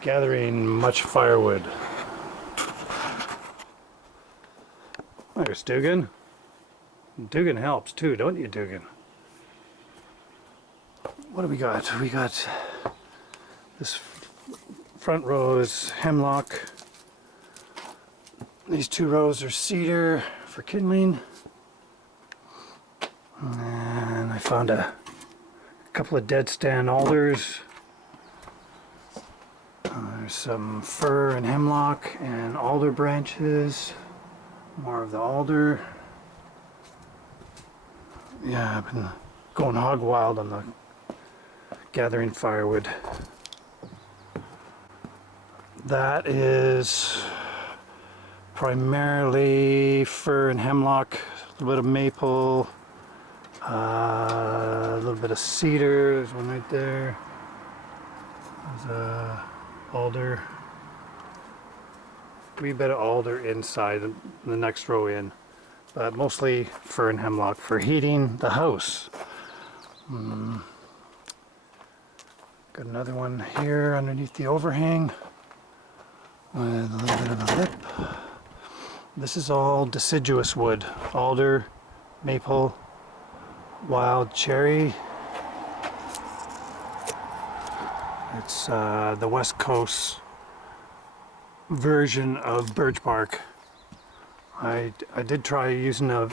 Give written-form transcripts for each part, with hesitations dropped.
gathering much firewood. There's Dugan. Dugan helps too, don't you, Dugan? What do we got? We got this front row is hemlock. These two rows are cedar for kindling. And I found a couple of dead stand alders. There's some fir and hemlock and alder branches. More of the alder. Yeah, I've been going hog wild on the gathering firewood. That is primarily fir and hemlock, a little bit of maple, a little bit of cedar. There's one right there. There's a alder. Wee bit of alder inside the next row in, but mostly fir and hemlock for heating the house. Got another one here underneath the overhang with a little bit of a lip. This is all deciduous wood: alder, maple, wild cherry. It's the West Coast version of birch bark. I did try using a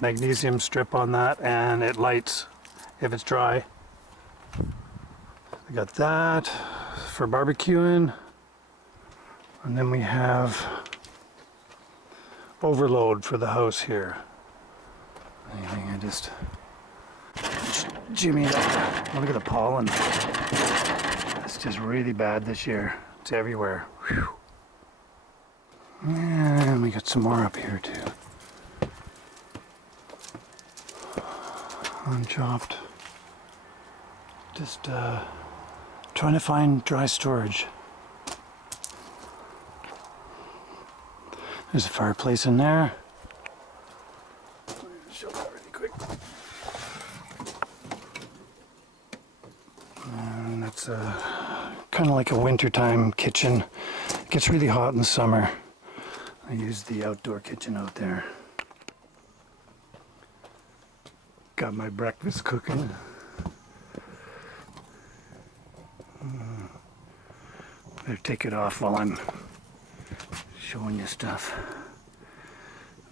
magnesium strip on that, and it lights if it's dry. We got that for barbecuing, and then we have overload for the house here. I just jimmy it up. Look at the pollen. It's just really bad this year. It's everywhere. Whew. And we got some more up here too. Unchopped. Just trying to find dry storage. There's a fireplace in there. Show that really quick. And that's kind of like a wintertime kitchen. It gets really hot in the summer. I use the outdoor kitchen out there. Got my breakfast cooking. Better take it off while I'm showing you stuff.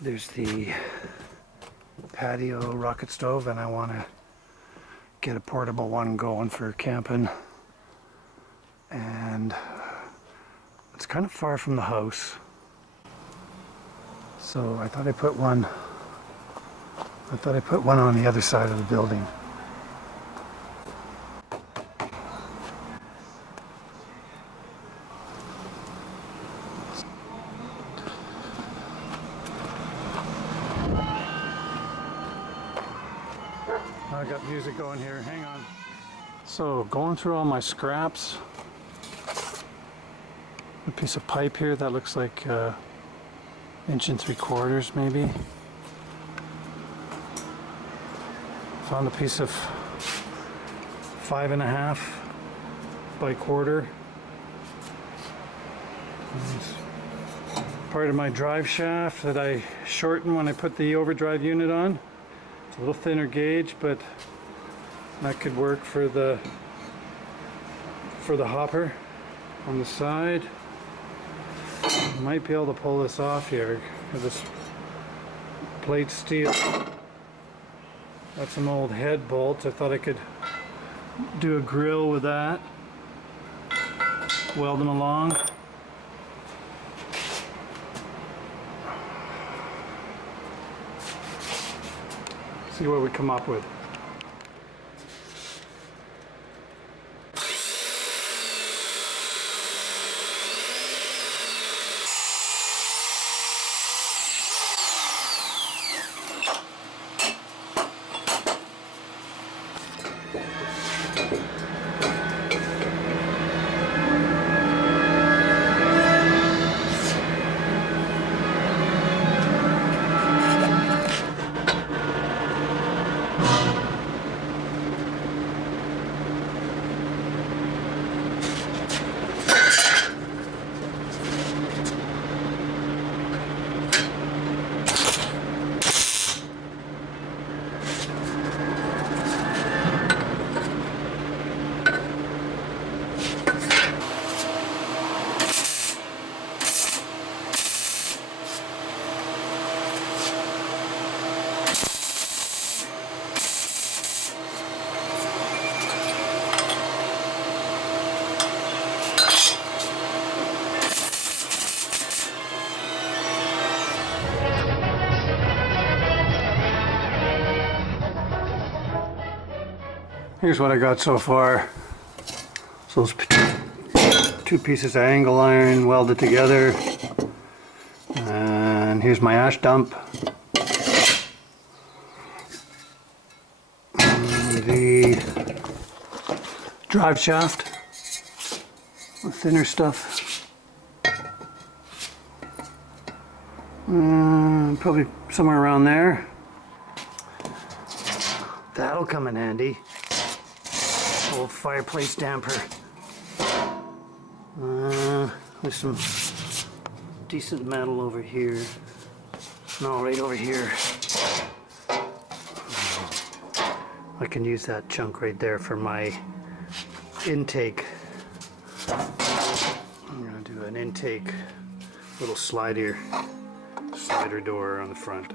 There's the patio rocket stove, and I want to get a portable one going for camping. And it's kind of far from the house. So I thought I put one on the other side of the building. I got music going here, hang on. So going through all my scraps. A piece of pipe here that looks like 1 3/4 maybe. Found a piece of 5.5 by 1/4. Part of my drive shaft that I shortened when I put the overdrive unit on. It's a little thinner gauge, but that could work for the hopper on the side. Might be able to pull this off here with this plate steel. Got some old head bolts. I thought I could do a grill with that. Weld them along. See what we come up with. Here's what I got so far. So those two pieces of angle iron welded together. And here's my ash dump. And the drive shaft. The thinner stuff. Probably somewhere around there. That'll come in handy. Old fireplace damper. There's some decent metal over here. No, right over here. I can use that chunk right there for my intake. I'm gonna do an intake little slider door on the front.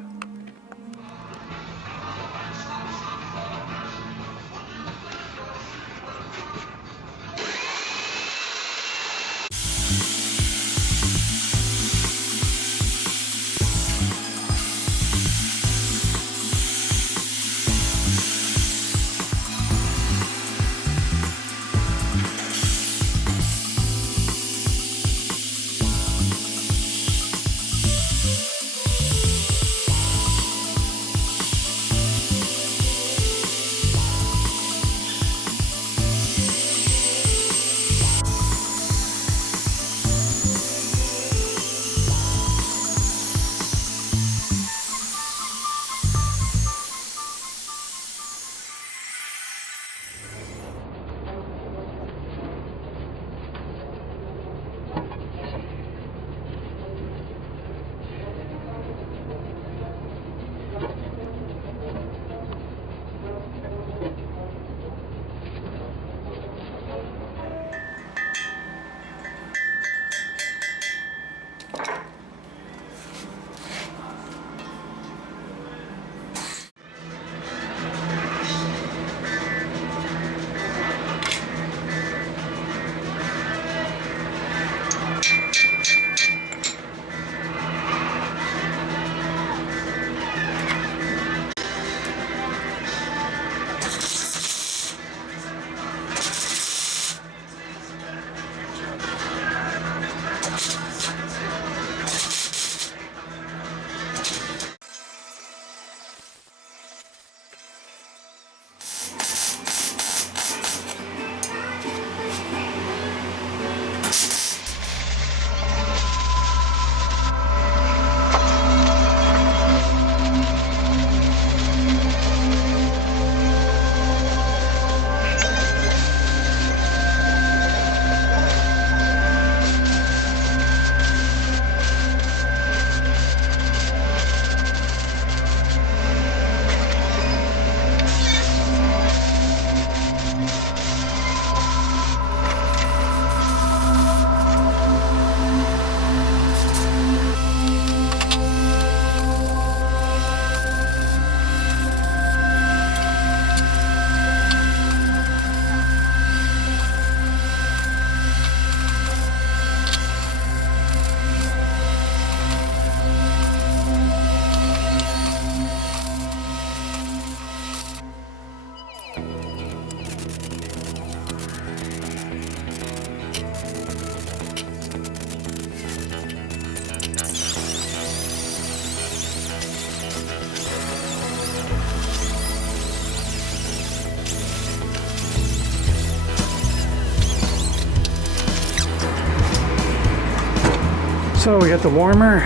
So we got the warmer,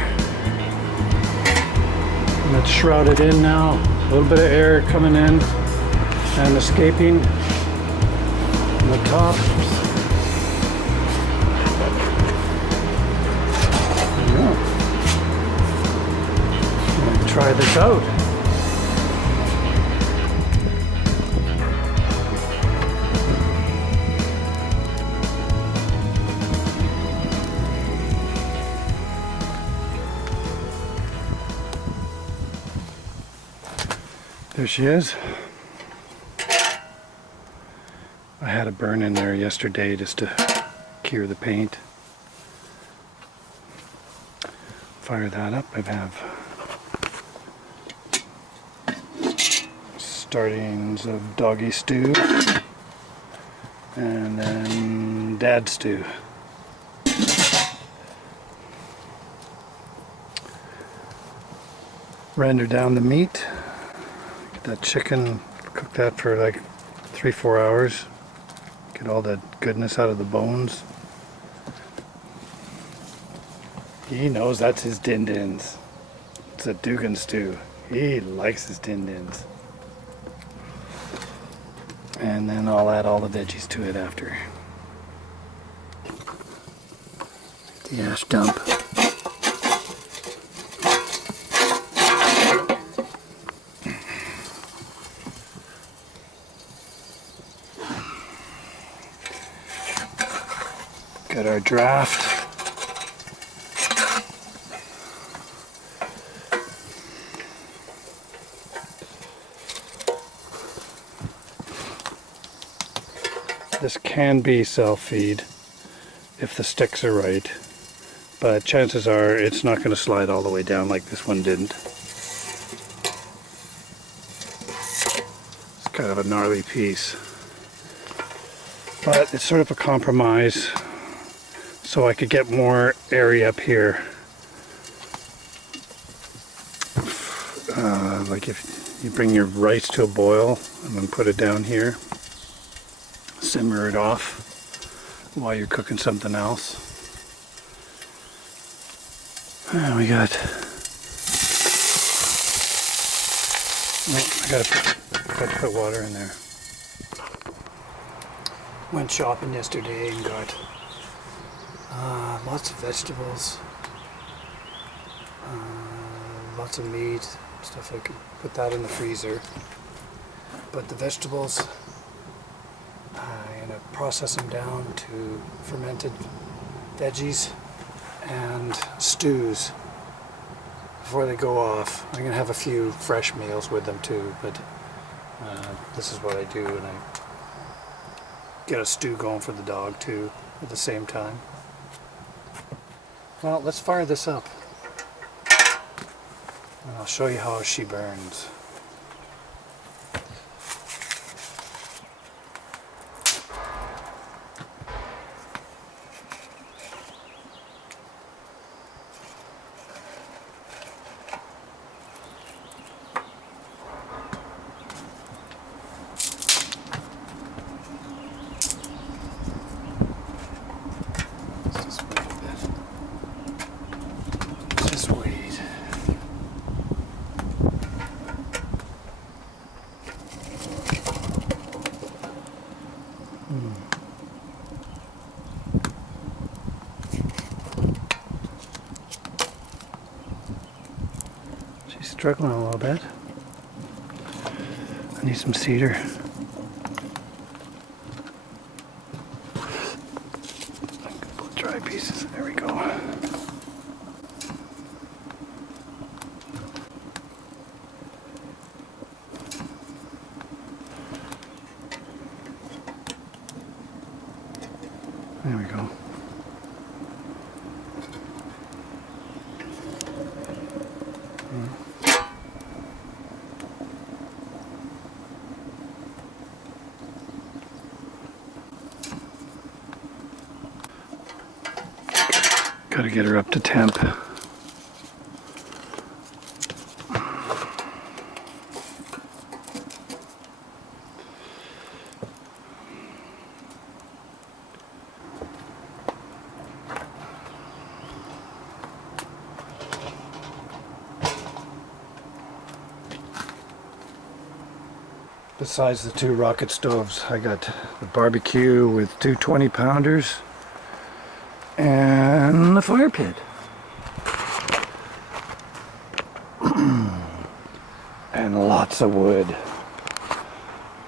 and it's shrouded in now. A little bit of air coming in and escaping on the top. Yeah. Let's try this out. There she is. I had a burn in there yesterday just to cure the paint. Fire that up. I have startings of doggy stew, and then dad stew. Render down the meat, get that chicken, cook that for like 3-4 hours, get all that goodness out of the bones. He knows that's his din-dins. It's a Dugan stew. He likes his din-dins. And then I'll add all the veggies to it after. The ash dump. Got our draft. This can be self-feed if the sticks are right, but chances are it's not going to slide all the way down like this one didn't. It's kind of a gnarly piece, but it's sort of a compromise so I could get more area up here. Like if you bring your rice to a boil and then put it down here, simmer it off while you're cooking something else. And we got, I gotta put water in there. Went shopping yesterday and got lots of vegetables, lots of meat, stuff I could put that in the freezer. But the vegetables, I'm going to process them down to fermented veggies and stews before they go off. I'm going to have a few fresh meals with them too, but this is what I do, and I get a stew going for the dog too at the same time. Well, let's fire this up and I'll show you how she burns. She's struggling a little bit. I need some cedar. Dry pieces. There we go. There we go. Got to get her up to temp. Besides the 2 rocket stoves, I got the barbecue with 2 20-pounders and the fire pit. And lots of wood.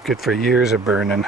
Good for years of burning.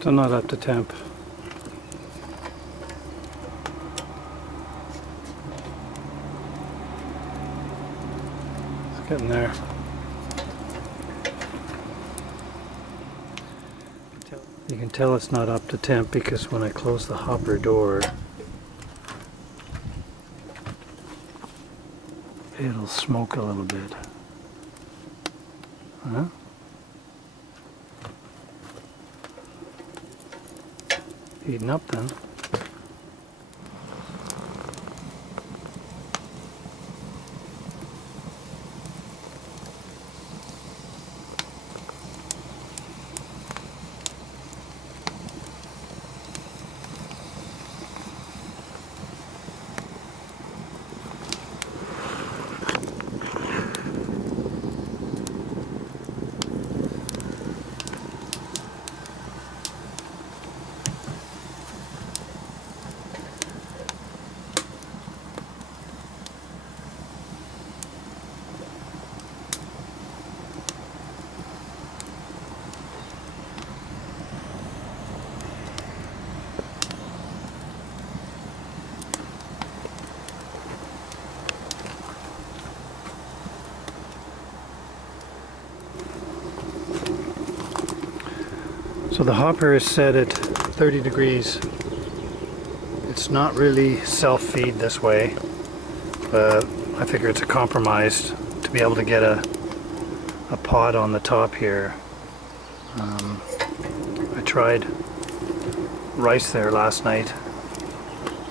Still not up to temp. It's getting there. You can tell it's not up to temp because when I close the hopper door, it'll smoke a little bit. Huh? Heating up then. So the hopper is set at 30 degrees. It's not really self-feed this way, but I figure it's a compromise to be able to get a pot on the top here. I tried rice there last night,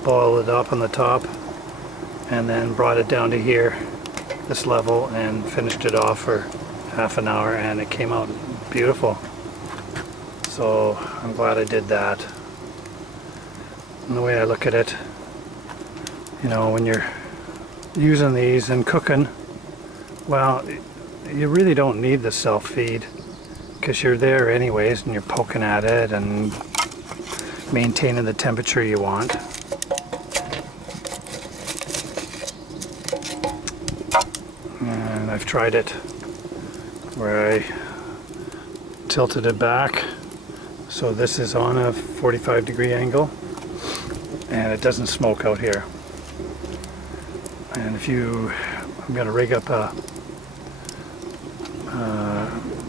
boiled it up on the top, and then brought it down to here, this level, and finished it off for half an hour, and it came out beautiful. So I'm glad I did that. And the way I look at it, you know, when you're using these and cooking, well, you really don't need the self-feed because you're there anyways and you're poking at it and maintaining the temperature you want. And I've tried it where I tilted it back. So this is on a 45-degree angle, and it doesn't smoke out here. And I'm going to rig up a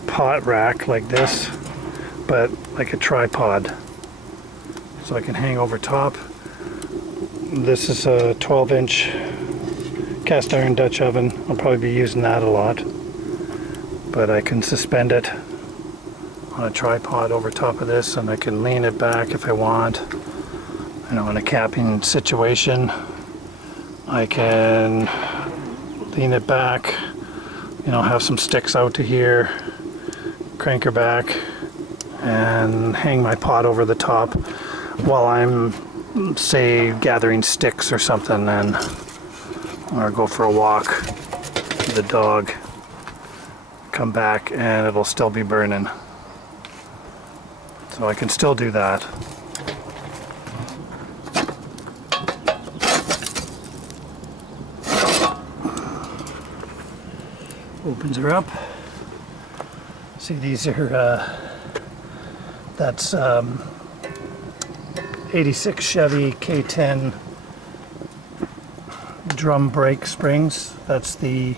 pot rack like this, but like a tripod, so I can hang over top. This is a 12-inch cast iron Dutch oven. I'll probably be using that a lot, but I can suspend it on a tripod over top of this, and I can lean it back if I want. You know, in a camping situation, I can lean it back, you know, have some sticks out to here, crank her back, and hang my pot over the top while I'm, say, gathering sticks or something, or go for a walk with the dog, come back, and it'll still be burning. So I can still do that. Opens her up. See, these are, that's 86 Chevy K10 drum brake springs. That's the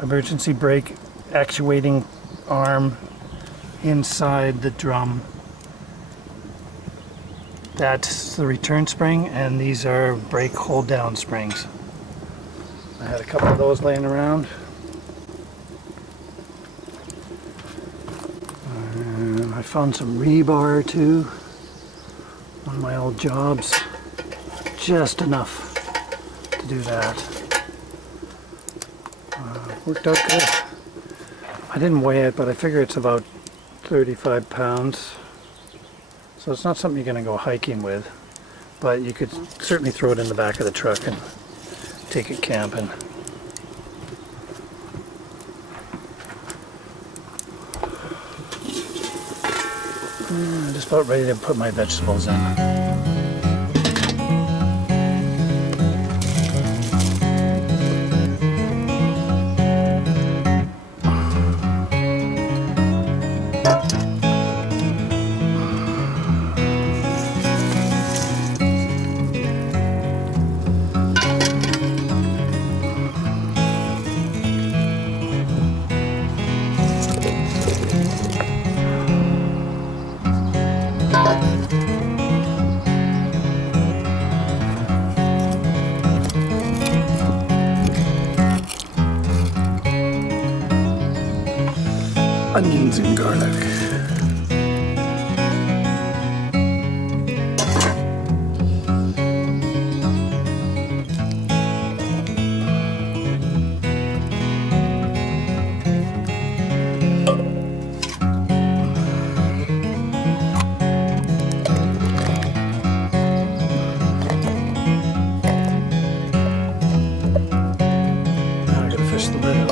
emergency brake actuating arm inside the drum. That's the return spring, and these are brake hold down springs. I had a couple of those laying around. And I found some rebar too. One of my old jobs. Just enough to do that. Worked out good. I didn't weigh it, but I figure it's about 35 pounds. So it's not something you're going to go hiking with, but you could certainly throw it in the back of the truck and take it camping. I'm just about ready to put my vegetables in. onions and garlic. Now I gotta fish the lid out.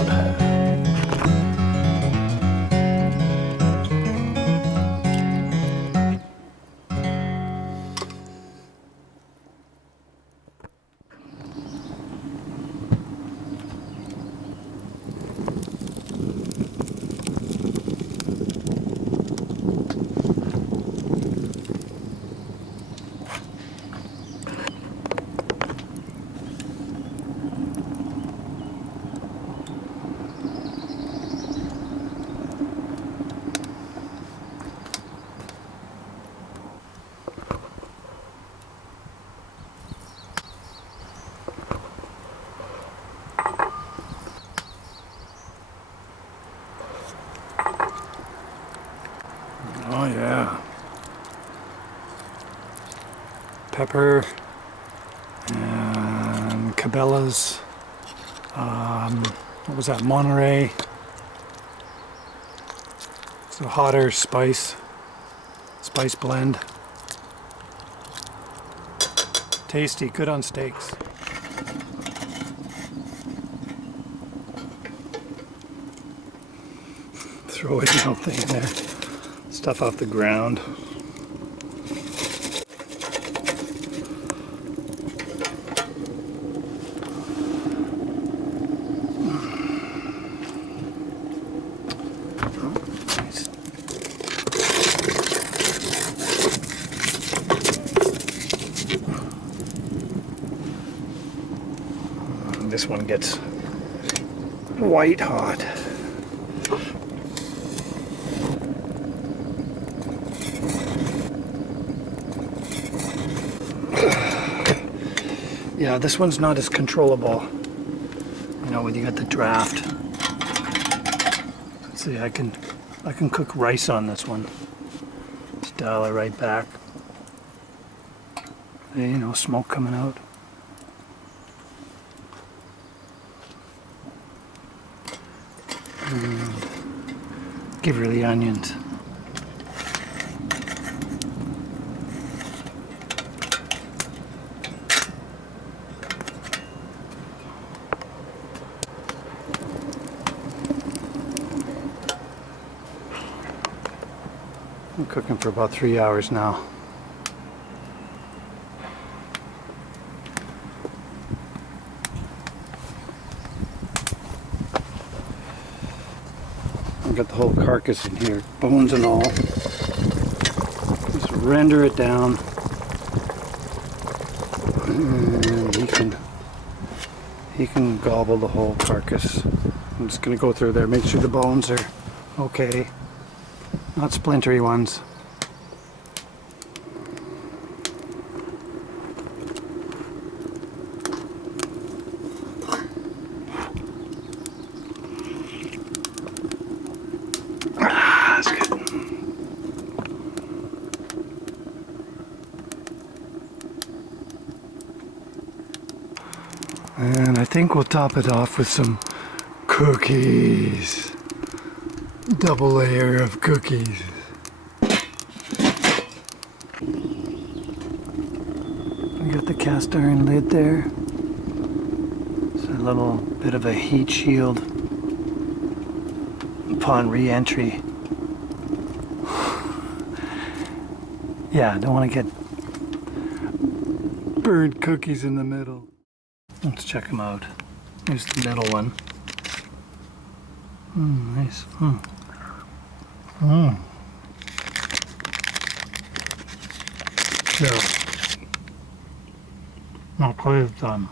Oh yeah. Pepper and Cabela's. What was that? Monterey. It's a hotter spice blend. Tasty, good on steaks. Throw it something in there. Stuff off the ground. Oh, nice. This one gets white hot. Yeah, this one's not as controllable. You know, when you got the draft. See, I can cook rice on this one. Just dial it right back. There, you know, smoke coming out. And give her the onions. I'm cooking for about 3 hours now. I've got the whole carcass in here, bones and all. Just render it down. And he can gobble the whole carcass. I'm just gonna go through there, make sure the bones are okay. Not splintery ones. That's good. And I think we'll top it off with some cookies. Double layer of cookies. We got the cast iron lid there. It's a little bit of a heat shield upon re-entry. Yeah, don't want to get burnt cookies in the middle. Let's check them out. Here's the middle one. Nice. So, not quite done.